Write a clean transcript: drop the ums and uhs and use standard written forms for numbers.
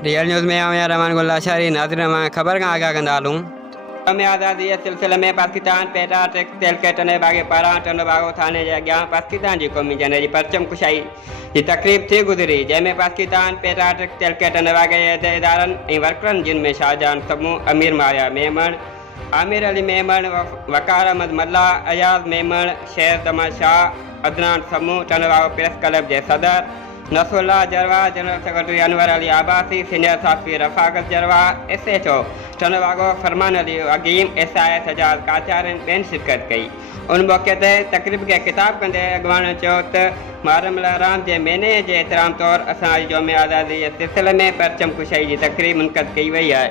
Real news में आया रहमान गुल्ला शारी नाज़रीन मां खबर का आगाह कंदा हलूं। में आज़ादी जे सिलसिले में पाकिस्तान पेटा टेक्सटाइल के टने बागे पारां टन बागो थाने जे अॻियां पाकिस्तान जी क़ौमी झंडे जी परचम कुशाई जी तकरीब थी गुज़री, जंहिंमें पाकिस्तान पेटा टेक्सटाइल के टने बागे जे इदारनि ऐं वर्करनि जिन में शाहजहान समूह, अमीर मारिया मेमण, आमिर अली मेमण, वकार अहमद मल्ला, अयाज मेमण, शेर दमा शाह, अदनान समूह, टन बागो प्रेस क्लब जे सदर Nasrullah Jarwa, general secretary Anwar Ali Abbasi, senior साफ़ी रफ़ाकत जरवा, SHO टनवागो फरमान अली अगीम, SIS एजाज काचारनि ॿियनि शिरकत कई। उन मौक़े ते तक़रीब खे ख़िताब कंदे अॻवान चयो त मुहर्रम राम जे महीने जे एहतराम तौरु असां अॼु यौम आज़ादी जे सिलसिले में परचम कुशाई जी तक़रीब मुनक़द कई वई आहे।